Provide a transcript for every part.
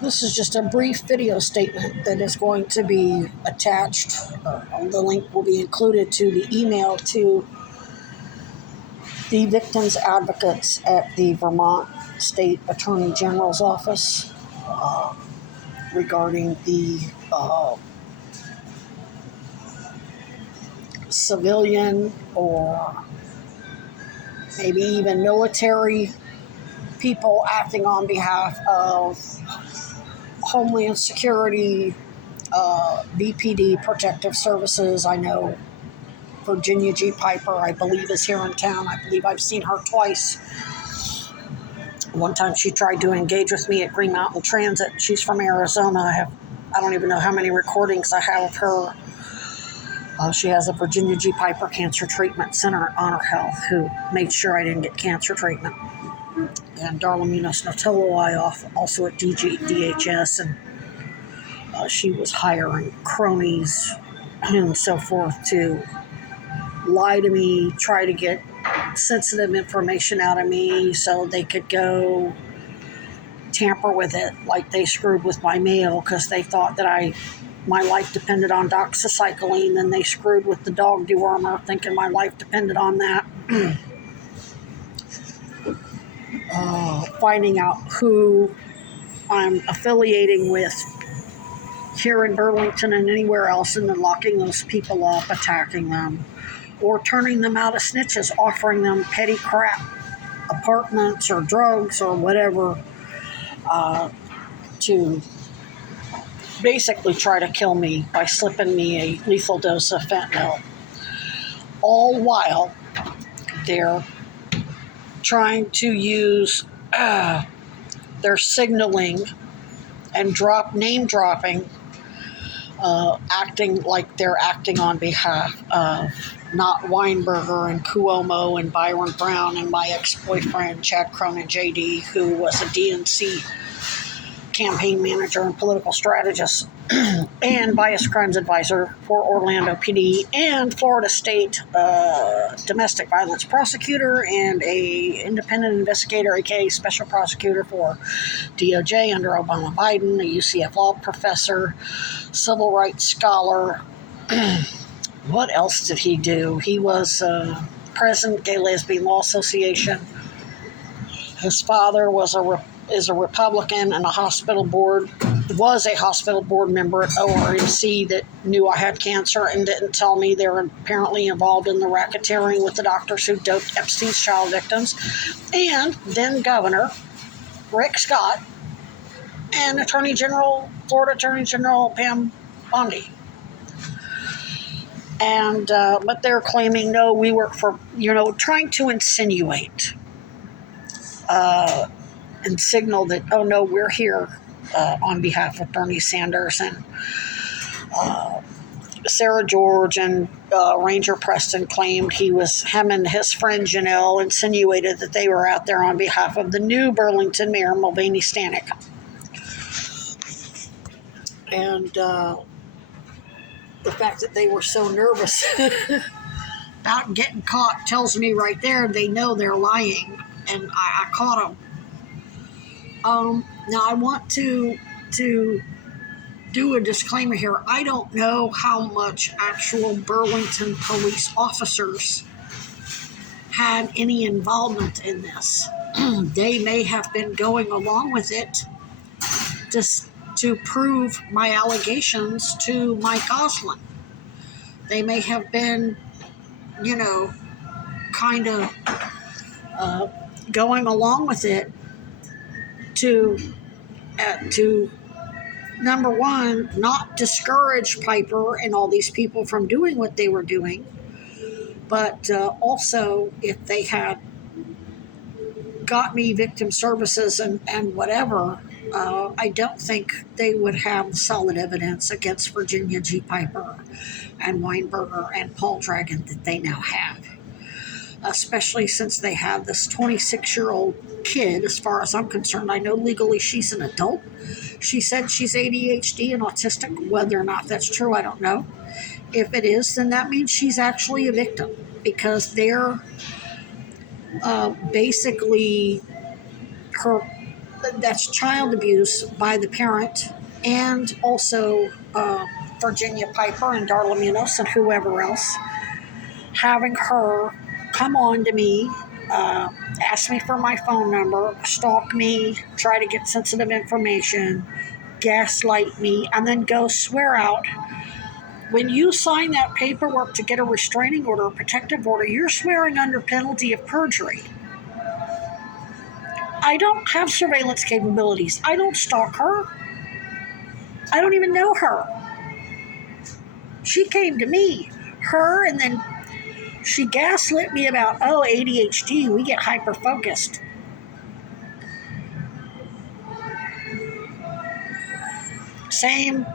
This is just a brief video statement that is going to be attached. The link will be included to the email to the victims' advocates at the Vermont State Attorney General's office regarding the civilian or maybe even military people acting on behalf of Homeland Security, BPD, Protective Services. I know Virginia G. Piper, I believe, is here in town. I believe I've seen her twice. One time she tried to engage with me at Green Mountain Transit. She's from Arizona. I don't even know how many recordings I have of her. She has a Virginia G. Piper Cancer Treatment Center at Honor Health who made sure I didn't get cancer treatment. And Darla Munoz Notolo, also at DHS, and she was hiring cronies and so forth to lie to me, try to get sensitive information out of me so they could go tamper with it, like they screwed with my mail because they thought that my life depended on doxycycline. Then they screwed with the dog dewormer, thinking my life depended on that. Finding out who I'm affiliating with here in Burlington and anywhere else, and then locking those people up, attacking them, or turning them out as snitches, offering them petty crap, apartments or drugs or whatever, to basically try to kill me by slipping me a lethal dose of fentanyl. All while they're trying to use their signaling and name dropping, acting like they're acting on behalf of not Weinberger and Cuomo and Byron Brown and my ex-boyfriend Chad Cronin JD, who was a DNC campaign manager and political strategist and bias crimes advisor for Orlando PD and Florida State domestic violence prosecutor and a independent investigator, aka special prosecutor for DOJ under Obama Biden, a UCF law professor, civil rights scholar. What else did he do? He was president Gay Lesbian Law Association. His father is a Republican and was a hospital board member at ORMC that knew I had cancer and didn't tell me. They were apparently involved in the racketeering with the doctors who doped Epstein's child victims. And then Governor Rick Scott and Florida Attorney General Pam Bondi. And but they're claiming, no, we work for, trying to insinuate and signal that, oh no, we're here on behalf of Bernie Sanders and Sarah George, and Ranger Preston claimed him and his friend Janelle insinuated that they were out there on behalf of the new Burlington Mayor Mulvaney Stanek. And the fact that they were so nervous about getting caught tells me right there they know they're lying, and I caught them. Now I want to do a disclaimer here. I don't know how much actual Burlington police officers had any involvement in this. They may have been going along with it just to prove my allegations to Mike Oslin. They may have been, kind of going along with it to number one, not discourage Piper and all these people from doing what they were doing, but also if they had got me victim services and whatever, I don't think they would have solid evidence against Virginia G. Piper and Weinberger and Paul Dragon that they now have, especially since they have this 26-year-old kid. As far as I'm concerned, I know legally she's an adult. She said she's ADHD and autistic. Whether or not that's true, I don't know. If it is, then that means she's actually a victim, because they're basically that's child abuse by the parent, and also Virginia Piper and Darla Munoz and whoever else, having her come on to me, ask me for my phone number, stalk me, try to get sensitive information, gaslight me, and then go swear out. When you sign that paperwork to get a restraining order, a protective order, you're swearing under penalty of perjury. I don't have surveillance capabilities. I don't stalk her. I don't even know her. She came to me. Her, and then she gaslit me about, ADHD, we get hyper-focused. Same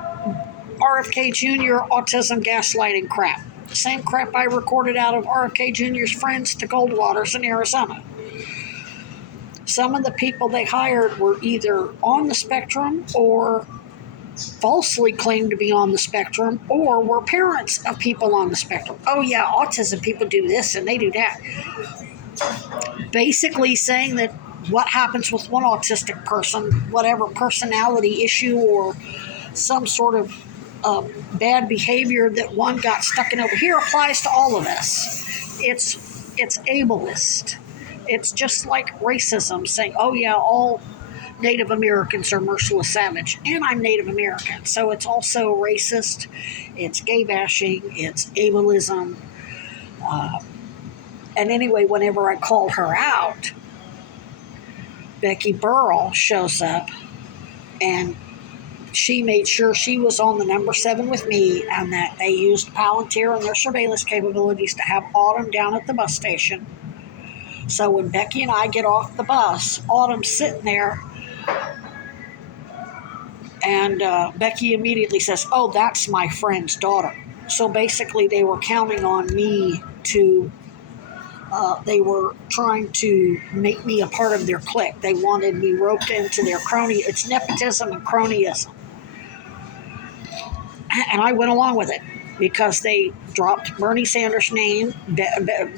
RFK Jr. autism gaslighting crap. Same crap I recorded out of RFK Jr.'s friends to Goldwater's in Arizona. Some of the people they hired were either on the spectrum or falsely claimed to be on the spectrum, or were parents of people on the spectrum. Oh yeah, autism people do this and they do that. Basically saying that what happens with one autistic person, whatever personality issue or some sort of bad behavior that one got stuck in over here, applies to all of us. It's ableist. It's just like racism, saying, oh yeah, all Native Americans are merciless savage, and I'm Native American, so it's also racist, it's gay bashing, it's ableism. And anyway, whenever I called her out, Becky Burrell shows up, and she made sure she was on the number 7 with me, and that they used Palantir and their surveillance capabilities to have Autumn down at the bus station. So when Becky and I get off the bus, Autumn's sitting there, and Becky immediately says, oh, that's my friend's daughter. So basically they were counting on me to, they were trying to make me a part of their clique. They wanted me roped into their crony. It's nepotism and cronyism. And I went along with it because they dropped Bernie Sanders' name.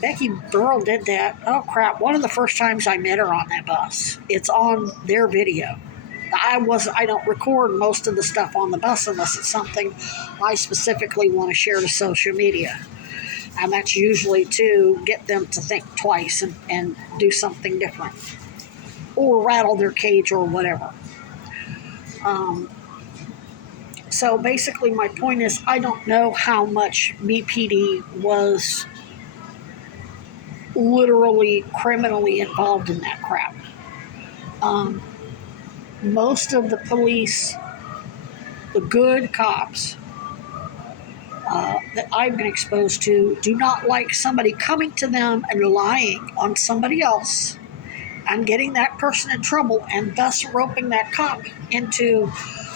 Becky Burrell did that. Oh, crap. One of the first times I met her on that bus. It's on their video. I don't record most of the stuff on the bus unless it's something I specifically want to share to social media. And that's usually to get them to think twice and do something different. Or rattle their cage or whatever. So basically my point is, I don't know how much BPD was literally criminally involved in that crap. Most of the police, the good cops that I've been exposed to, do not like somebody coming to them and relying on somebody else and getting that person in trouble, and thus roping that cop into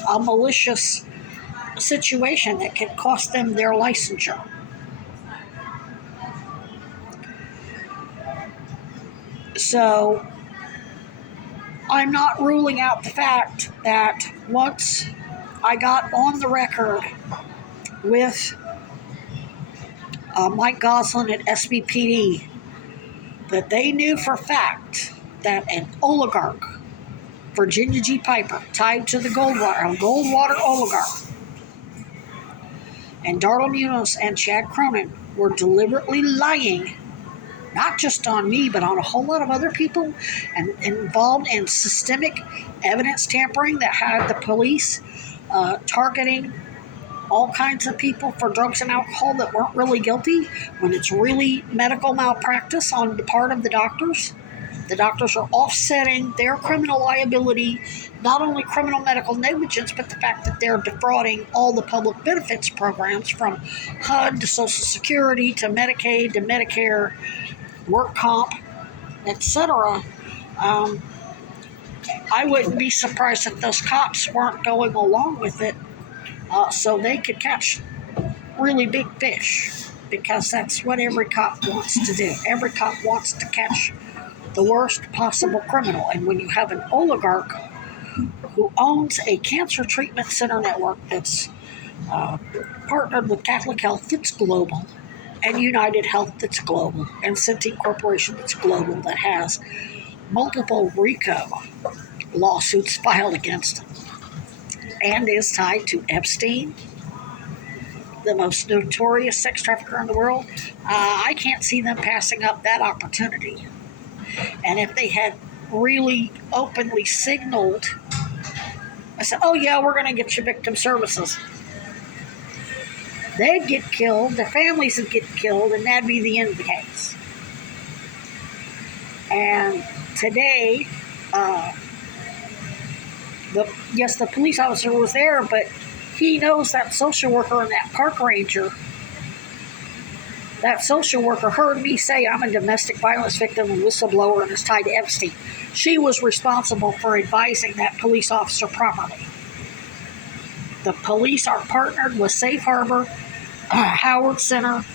a malicious situation that can cost them their licensure. So I'm not ruling out the fact that once I got on the record with Mike Goslin at SBPD, that they knew for a fact that an oligarch, Virginia G. Piper, tied to the Goldwater oligarch, and Darla Munoz and Chad Cronin were deliberately lying, not just on me, but on a whole lot of other people, and involved in systemic evidence tampering that had the police targeting all kinds of people for drugs and alcohol that weren't really guilty, when it's really medical malpractice on the part of the doctors. The doctors are offsetting their criminal liability, not only criminal medical negligence, but the fact that they're defrauding all the public benefits programs, from HUD to Social Security to Medicaid to Medicare, work comp, etc. I wouldn't be surprised if those cops weren't going along with it so they could catch really big fish, because that's what every cop wants to do. Every cop wants to catch the worst possible criminal. And when you have an oligarch who owns a cancer treatment center network that's partnered with Catholic Health that's global, and United Health that's global, and Centene Corporation that's global, that has multiple RICO lawsuits filed against him, and is tied to Epstein, the most notorious sex trafficker in the world. I can't see them passing up that opportunity. And if they had really openly signaled, I said, oh yeah, we're going to get you victim services, they'd get killed, their families would get killed, and that'd be the end of the case. And today, the police officer was there, but he knows that social worker and that park ranger. That social worker heard me say I'm a domestic violence victim and whistleblower and is tied to Epstein. She was responsible for advising that police officer properly. The police are partnered with Safe Harbor, Howard Center,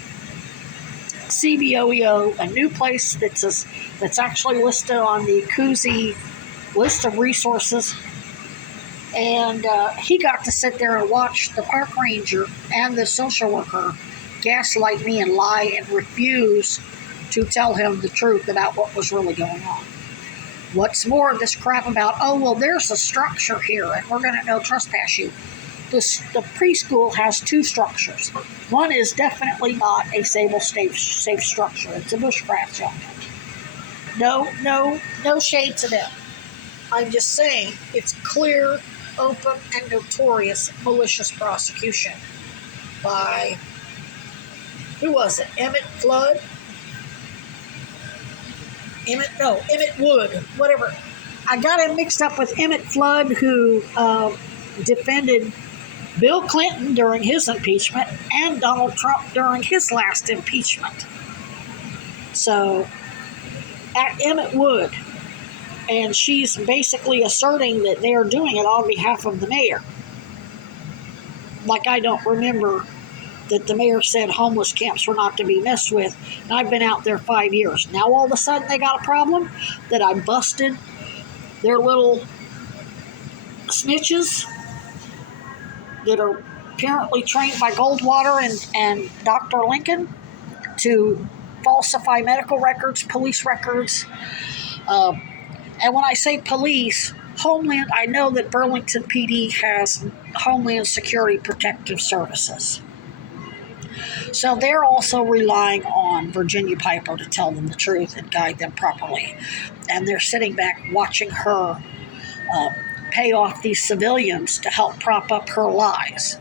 CBOEO, a new place that's actually listed on the Cousy list of resources. And he got to sit there and watch the park ranger and the social worker gaslight me and lie and refuse to tell him the truth about what was really going on. What's more, this crap about, oh, well, there's a structure here and we're going to no trespass you. The preschool has two structures. One is definitely not a safe structure. It's a bushcraft shelter. No shade to them. I'm just saying it's clear, open, and notorious malicious prosecution by, who was it? Emmett Wood, whatever. I got him mixed up with Emmett Flood, who defended Bill Clinton during his impeachment and Donald Trump during his last impeachment. So, at Emmett Wood, and she's basically asserting that they are doing it on behalf of the mayor. Like I don't remember that the mayor said homeless camps were not to be messed with, and I've been out there 5 years. Now all of a sudden they got a problem that I busted their little snitches that are apparently trained by Goldwater and Dr. Lincoln to falsify medical records, police records. And when I say police, Homeland, I know that Burlington PD has Homeland Security Protective Services. So they're also relying on Virginia Piper to tell them the truth and guide them properly. And they're sitting back watching her pay off these civilians to help prop up her lies,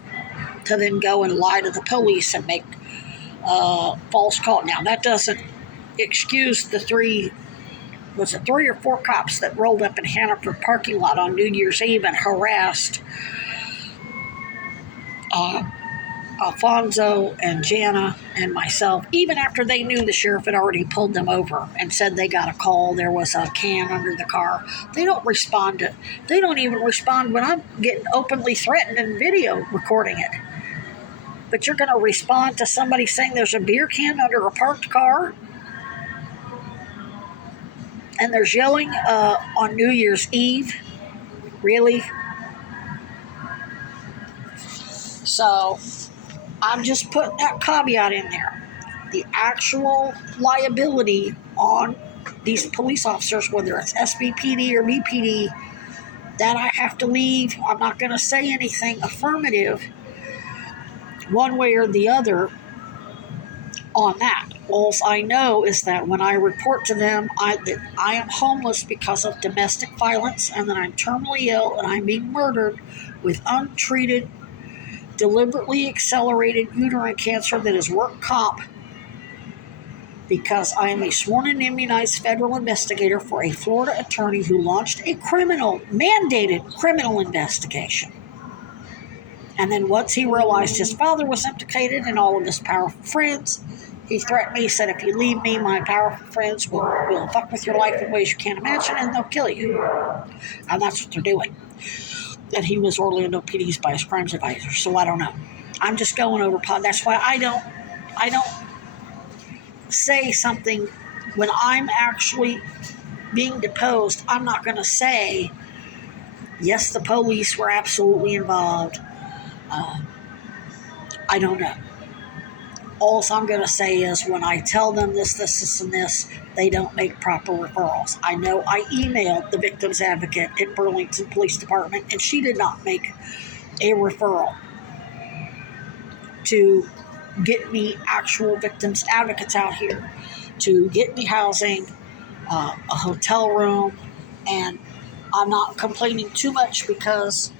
to then go and lie to the police and make false calls. Now, that doesn't excuse the three or four cops that rolled up in Hannaford parking lot on New Year's Eve and harassed Alfonso and Jana and myself, even after they knew the sheriff had already pulled them over and said they got a call, there was a can under the car. They don't even respond when I'm getting openly threatened and video recording it. But you're going to respond to somebody saying there's a beer can under a parked car? And there's yelling on New Year's Eve? Really? So I'm just putting that caveat in there. The actual liability on these police officers, whether it's SBPD or BPD, that I have to leave. I'm not going to say anything affirmative one way or the other on that. All I know is that when I report to them that I am homeless because of domestic violence and that I'm terminally ill and I'm being murdered with untreated, deliberately accelerated uterine cancer that is work comp, because I am a sworn and immunized federal investigator for a Florida attorney who launched a mandated criminal investigation. And then once he realized his father was implicated and all of his powerful friends, he threatened me. He said, if you leave me, my powerful friends will fuck with your life in ways you can't imagine, and they'll kill you. And that's what they're doing. And he was Orlando PD's bias crimes advisor, so I don't know. I'm just going over. That's why I don't say something when I'm actually being deposed. I'm not going to say, yes, the police were absolutely involved. I don't know. All I'm going to say is when I tell them this, and this, they don't make proper referrals. I know I emailed the victim's advocate at Burlington Police Department, and she did not make a referral to get me actual victims advocates out here, to get me housing, a hotel room, and I'm not complaining too much because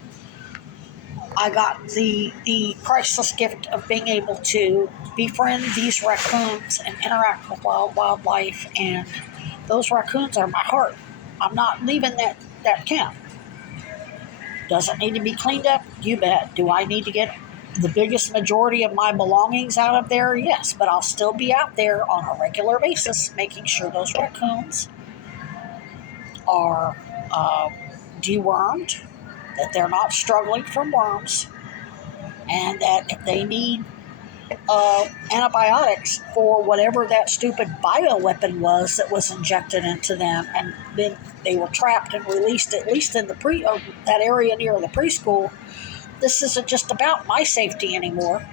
I got the priceless gift of being able to befriend these raccoons and interact with wildlife, and those raccoons are my heart. I'm not leaving that camp. Does it need to be cleaned up? You bet. Do I need to get the biggest majority of my belongings out of there? Yes, but I'll still be out there on a regular basis making sure those raccoons are dewormed, that they're not struggling from worms, and that if they need antibiotics for whatever that stupid bioweapon was that was injected into them, and then they were trapped and released, at least in the that area near the preschool. This isn't just about my safety anymore.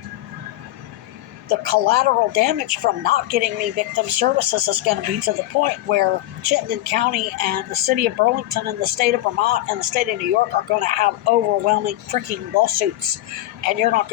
The collateral damage from not getting me victim services is going to be to the point where Chittenden County and the city of Burlington and the state of Vermont and the state of New York are going to have overwhelming freaking lawsuits, and you're not going